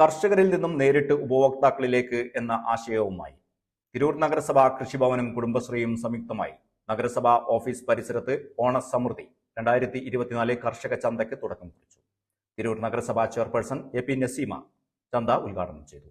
കർഷകരിൽ നിന്നും നേരിട്ട് ഉപഭോക്താക്കളിലേക്ക് എന്ന ആശയവുമായി തിരൂർ നഗരസഭ കൃഷിഭവനും കുടുംബശ്രീയും സംയുക്തമായി നഗരസഭാ ഓഫീസ് പരിസരത്ത് ഓണസമൃദ്ധി 2024 കർഷക ചന്തയ്ക്ക് തുടക്കം കുറിച്ചു. തിരൂർ നഗരസഭാ ചെയർപേഴ്സൺ എ.പി. നസീമ ചന്ത ഉദ്ഘാടനം ചെയ്തു.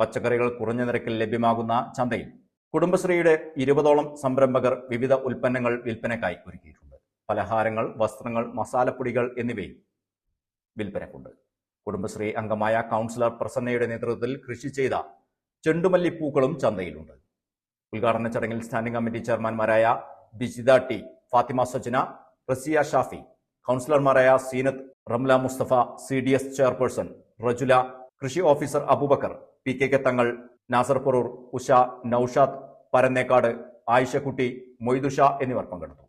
പച്ചക്കറികൾ കുറഞ്ഞ നിരക്കിൽ ലഭ്യമാകുന്ന ചന്തയിൽ കുടുംബശ്രീയുടെ 20ഓളം സംരംഭകർ വിവിധ ഉൽപ്പന്നങ്ങൾ വിൽപ്പനയ്ക്കായി ഒരുക്കിയിട്ടുണ്ട്. പലഹാരങ്ങൾ, വസ്ത്രങ്ങൾ, മസാലപ്പൊടികൾ എന്നിവയും വിൽപ്പനക്കുണ്ട്. കുടുംബശ്രീ അംഗമായ കൗൺസിലർ പ്രസന്നയുടെ നേതൃത്വത്തിൽ കൃഷി ചെയ്ത ചെണ്ടുമല്ലിപ്പൂക്കളും ചന്തയിലുണ്ട്. ഉദ്ഘാടന ചടങ്ങിൽ സ്റ്റാൻഡിംഗ് കമ്മിറ്റി ചെയർമാൻമാരായ ബിജിദ ടി, ഫാത്തിമ സജ്ന, റസിയ ഷാഫി, കൗൺസിലർമാരായ സീനത്ത്, റംല മുസ്തഫ, CDS ചെയർപേഴ്സൺ റജുല, കൃഷി ഓഫീസർ അബൂബക്കർ, PK തങ്ങൾ, നാസർ പൊറൂർ, ഉഷ, നൌഷാദ്, പരന്നേക്കാട്, ആയിഷക്കുട്ടി, മൊയ്തുഷ എന്നിവർ പങ്കെടുത്തു.